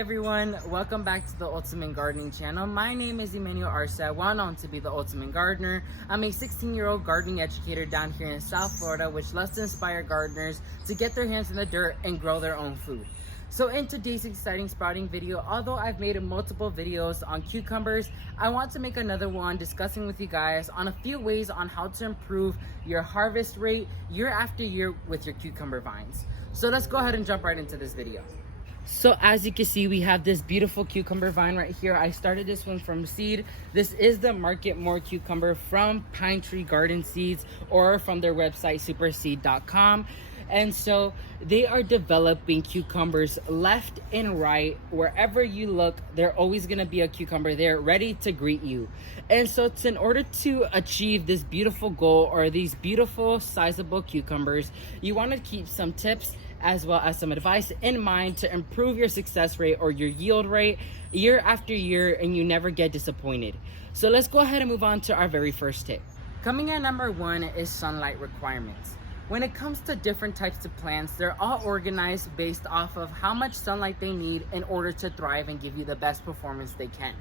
Everyone, welcome back to the Ultimate Gardening channel. My name is Emmanuel Arce, well known to be the Ultimate Gardener. I'm a 16-year-old gardening educator down here in South Florida, which loves to inspire gardeners to get their hands in the dirt and grow their own food. So in today's exciting sprouting video, although I've made multiple videos on cucumbers, I want to make another one discussing with you guys on a few ways on how to improve your harvest rate year after year with your cucumber vines. So let's go ahead and jump right into this video. So as you can see, we have this beautiful cucumber vine right here. I started this one from seed. This is the Market More cucumber from Pine Tree Garden Seeds or from their website superseed.com. And so they are developing cucumbers left and right. Wherever you look, there always going to be a cucumber there ready to greet you. And so it's in order to achieve this beautiful goal or these beautiful sizable cucumbers, you want to keep some tips as well as some advice in mind to improve your success rate or your yield rate year after year, and you never get disappointed. So let's go ahead and move on to our very first tip. Coming in number one is sunlight requirements. When it comes to different types of plants, they're all organized based off of how much sunlight they need in order to thrive and give you the best performance they can.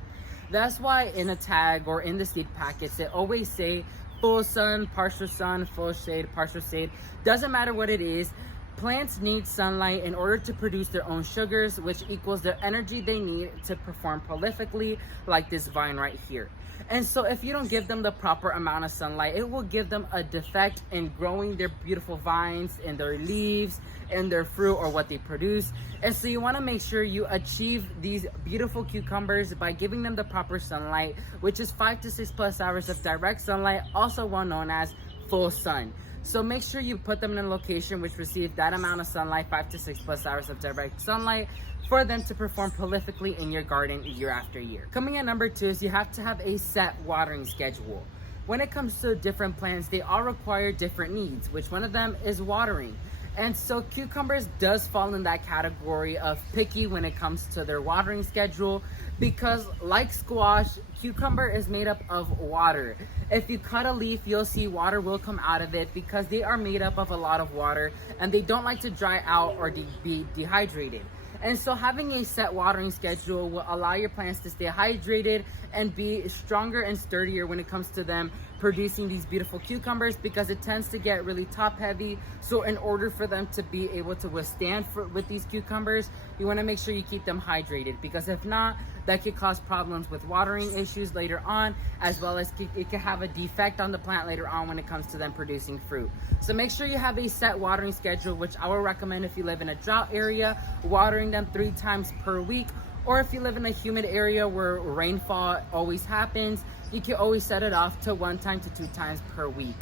That's why in a tag or in the seed packets, they always say full sun, full shade, partial shade. Doesn't matter what it is. Plants need sunlight in order to produce their own sugars, which equals the energy they need to perform prolifically, like this vine right here. And so if you don't give them the proper amount of sunlight, it will give them a defect in growing their beautiful vines and their leaves and their fruit or what they produce. And so you want to make sure you achieve these beautiful cucumbers by giving them the proper sunlight, which is 5 to 6 plus hours of direct sunlight, also well known as full sun. So make sure you put them in a location which receives that amount of sunlight, 5 to 6 plus hours of direct sunlight, for them to perform prolifically in your garden year after year. Coming in number two is you have to have a set watering schedule. When it comes to different plants, they all require different needs, which one of them is watering. And so cucumbers does fall in that category of picky when it comes to their watering schedule, because like squash, cucumber is made up of water. If you cut a leaf, you'll see water will come out of it because they are made up of a lot of water and they don't like to dry out or be dehydrated. And so having a set watering schedule will allow your plants to stay hydrated and be stronger and sturdier when it comes to them producing these beautiful cucumbers, because it tends to get really top heavy. So in order for them to be able to withstand with these cucumbers, you want to make sure you keep them hydrated, because if not, that could cause problems with watering issues later on, as well as it can have a defect on the plant later on when it comes to them producing fruit. So make sure you have a set watering schedule, which I will recommend if you live in a drought area, watering them 3 times per week. Or if you live in a humid area where rainfall always happens, you can always set it off to 1 time to 2 times per week.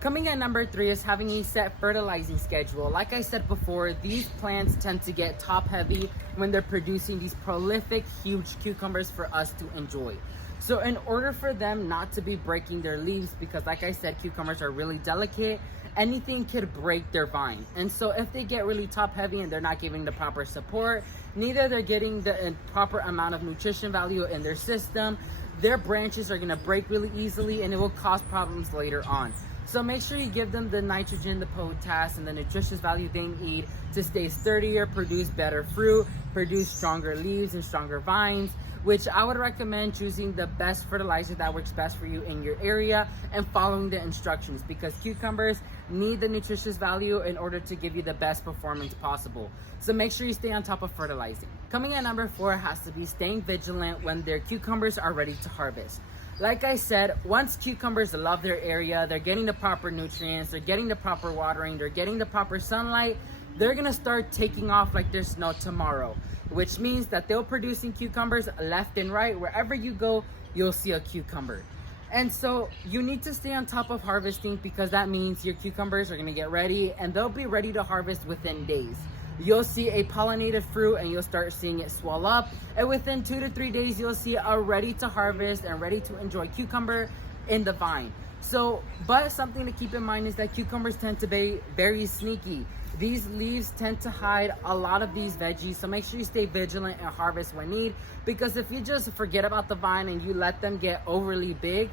Coming at number 3 is having a set fertilizing schedule. Like I said before, these plants tend to get top heavy when they're producing these prolific, huge cucumbers for us to enjoy. So in order for them not to be breaking their leaves, because like I said, cucumbers are really delicate, anything could break their vine. And so if they get really top heavy and they're not giving the proper support, neither they're getting the proper amount of nutrition value in their system, their branches are gonna break really easily and it will cause problems later on. So make sure you give them the nitrogen, the potassium, and the nutritious value they need to stay sturdier, produce better fruit, produce stronger leaves and stronger vines, which I would recommend choosing the best fertilizer that works best for you in your area and following the instructions, because cucumbers need the nutritious value in order to give you the best performance possible. So make sure you stay on top of fertilizing. Coming at number 4 has to be staying vigilant when their cucumbers are ready to harvest. Like I said, once cucumbers love their area, they're getting the proper nutrients, they're getting the proper watering, they're getting the proper sunlight, they're gonna start taking off like there's no tomorrow, which means that they're producing cucumbers left and right. Wherever you go, you'll see a cucumber. And so you need to stay on top of harvesting, because that means your cucumbers are gonna get ready and they'll be ready to harvest within days. You'll see a pollinated fruit and you'll start seeing it swell up, and within 2 to 3 days you'll see a ready to harvest and ready to enjoy cucumber in the vine. So, but something to keep in mind is that cucumbers tend to be very sneaky. These leaves tend to hide a lot of these veggies, so make sure you stay vigilant and harvest when need, because if you just forget about the vine and you let them get overly big,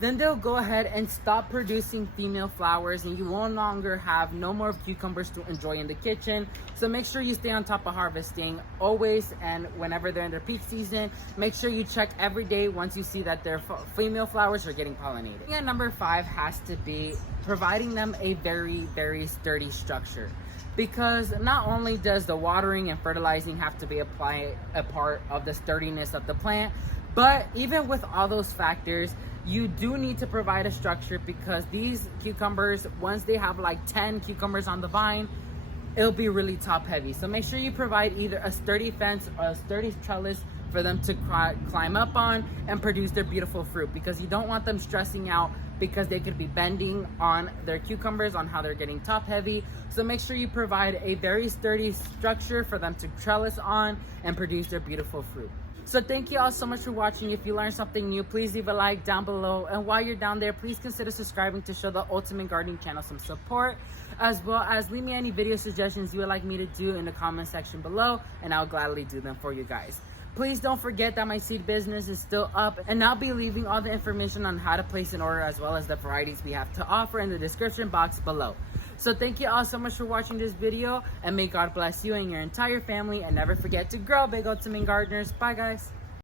then they'll go ahead and stop producing female flowers, and you no longer have no more cucumbers to enjoy in the kitchen. So make sure you stay on top of harvesting always, and whenever they're in their peak season, make sure you check every day once you see that their female flowers are getting pollinated. And number 5 has to be providing them a very sturdy structure, because not only does the watering and fertilizing have to be a part of the sturdiness of the plant, but even with all those factors, you do need to provide a structure, because these cucumbers, once they have like 10 cucumbers on the vine, it'll be really top heavy. So make sure you provide either a sturdy fence or a sturdy trellis for them to climb up on and produce their beautiful fruit, because you don't want them stressing out because they could be bending on their cucumbers on how they're getting top heavy. So make sure you provide a very sturdy structure for them to trellis on and produce their beautiful fruit. So thank you all so much for watching. If you learned something new, please leave a like down below. And while you're down there, please consider subscribing to show the Ultimate Gardening channel some support, as well as leave me any video suggestions you would like me to do in the comment section below, and I'll gladly do them for you guys. Please don't forget that my seed business is still up, and I'll be leaving all the information on how to place an order, as well as the varieties we have to offer, in the description box below. So thank you all so much for watching this video, and may God bless you and your entire family, and never forget to grow big, Ultimate Gardeners. Bye guys.